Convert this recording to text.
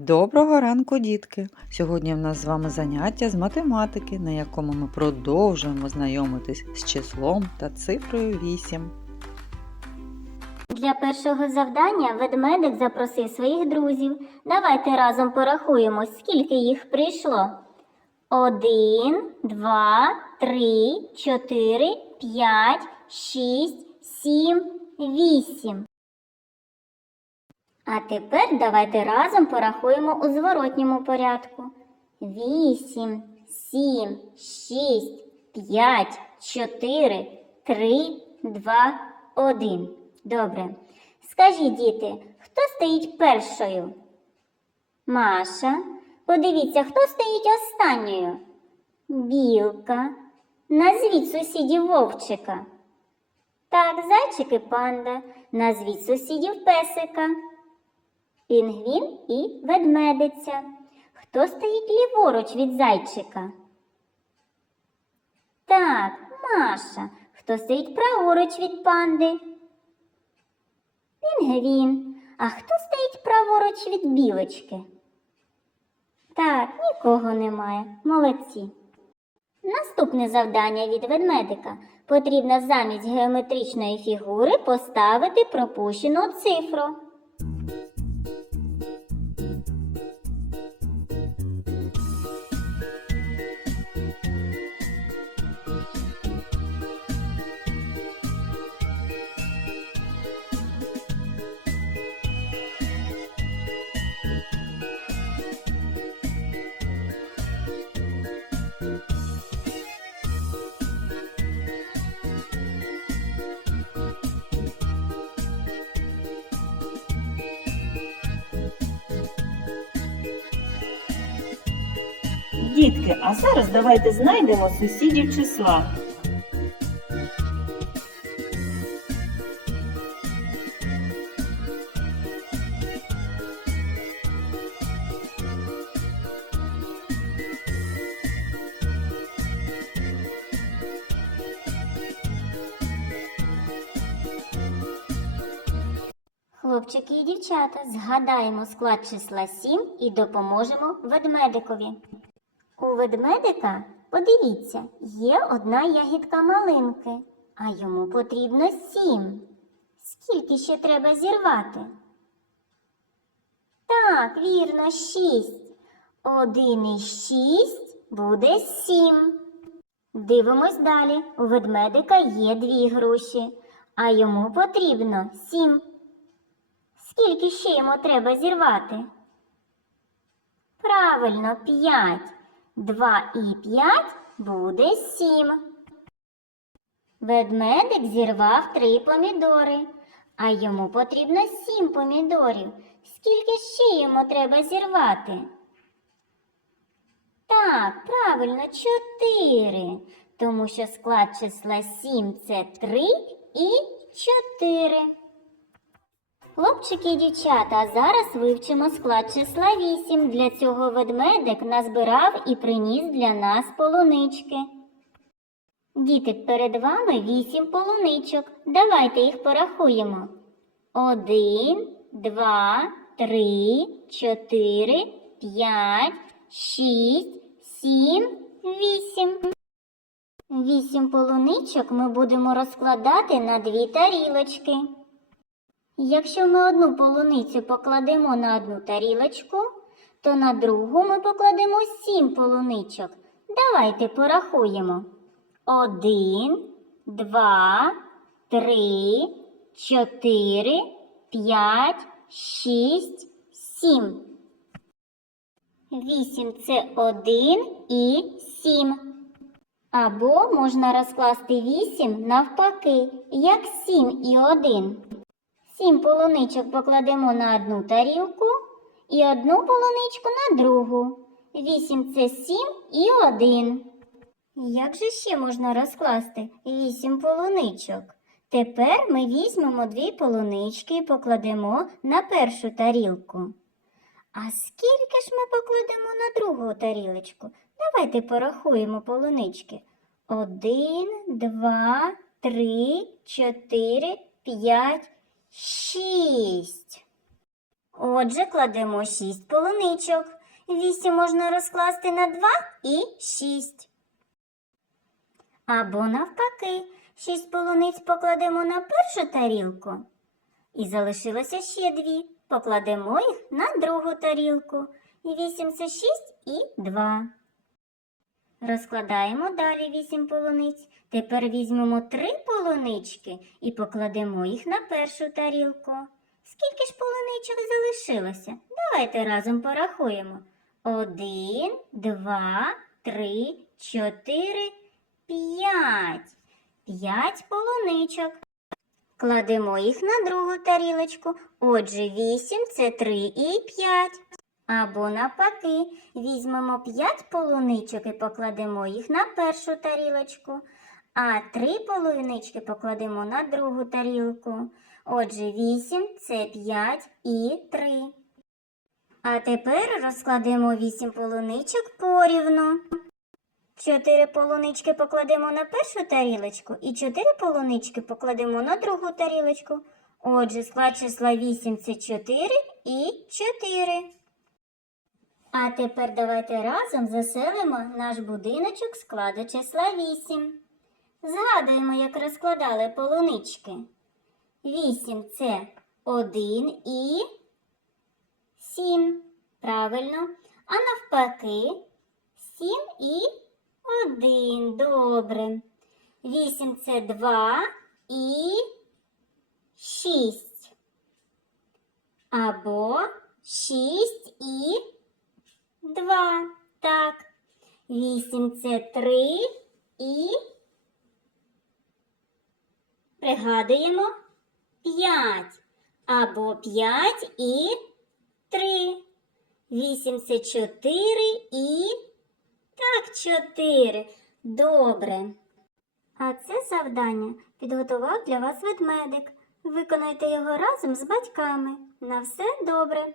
Доброго ранку, дітки! Сьогодні в нас з вами заняття з математики, на якому ми продовжуємо знайомитись з числом та цифрою 8. Для першого завдання ведмедик запросив своїх друзів. Давайте разом порахуємо, скільки їх прийшло. Один, два, три, чотири, п'ять, шість, сім, вісім. А тепер давайте разом порахуємо у зворотньому порядку. Вісім, сім, шість, п'ять, чотири, три, два, один. Добре. Скажіть, діти, хто стоїть першою? Маша. Подивіться, хто стоїть останньою? Білка. Назвіть сусідів вовчика. Так, зайчик і панда. Назвіть сусідів песика. Пінгвін і ведмедиця. Хто стоїть ліворуч від зайчика? Так, Маша. Хто стоїть праворуч від панди? Пінгвін. А хто стоїть праворуч від білочки? Так, нікого немає. Молодці. Наступне завдання від ведмедика. Потрібно замість геометричної фігури поставити пропущену цифру. Дітки, а зараз давайте знайдемо сусідів числа. Хлопчики і дівчата, згадаємо склад числа 7 і допоможемо ведмедикові. У ведмедика, подивіться, є одна ягідка малинки, а йому потрібно 7. Скільки ще треба зірвати? Так, вірно, 6. Один і 6 буде 7. Дивимось далі. У ведмедика є дві груші, а йому потрібно 7. Скільки ще йому треба зірвати? Правильно, 5. 2 і 5 буде 7. Ведмедик зірвав 3 помідори, а йому потрібно 7 помідорів. Скільки ще йому треба зірвати? Так, правильно, 4. Тому що склад числа 7 це 3 і 4. Хлопчики і дівчата, зараз вивчимо склад числа 8. Для цього ведмедик назбирав і приніс для нас полунички. Діти, перед вами 8 полуничок. Давайте їх порахуємо. 1, 2, 3, 4, 5, 6, 7, 8. Вісім полуничок ми будемо розкладати на дві тарілочки. Якщо ми одну полуницю покладемо на одну тарілочку, то на другу ми покладемо сім полуничок. Давайте порахуємо. Один, два, три, чотири, п'ять, шість, сім. Вісім це один і сім. Або можна розкласти вісім навпаки, як сім і один. Сім полуничок покладемо на одну тарілку і одну полуничку на другу. Вісім це сім і один. Як же ще можна розкласти вісім полуничок? Тепер ми візьмемо дві полунички і покладемо на першу тарілку. А скільки ж ми покладемо на другу тарілочку? Давайте порахуємо полунички. Один, два, три, чотири, п'ять, шість. Отже, кладемо 6 полуничок. 8 можна розкласти на 2 і 6. Або навпаки, 6 полуниць покладемо на першу тарілку. І залишилося ще дві. Покладемо їх на другу тарілку. 8 це 6 і 2. Розкладаємо далі 8 полуниць. Тепер візьмемо 3 полунички і покладемо їх на першу тарілку. Скільки ж полуничок залишилося? Давайте разом порахуємо. Один, два, три, чотири, п'ять. П'ять полуничок. Кладемо їх на другу тарілочку. Отже, вісім це три і п'ять. Або навпаки, візьмемо 5 полуничок і покладемо їх на першу тарілочку, а 3 полунички покладемо на другу тарілку. Отже, 8 це 5 і 3. А тепер розкладемо 8 полуничок порівну. 4 полунички покладемо на першу тарілочку і 4 полунички покладемо на другу тарілочку. Отже, склад числа 8 це 4 і 4. А тепер давайте разом заселимо наш будиночок складу числа 8. Згадуємо, як розкладали полунички. 8 це 1 і 7. Правильно. А навпаки 7 і 1. Добре. 8 це 2 і 6. Або 6 і 2. Так. 8 це 3 і пригадуємо 5. Або 5 і 3. 8 це 4 і так 4. Добре. А це завдання підготував для вас ведмедик. Виконайте його разом з батьками. На все добре.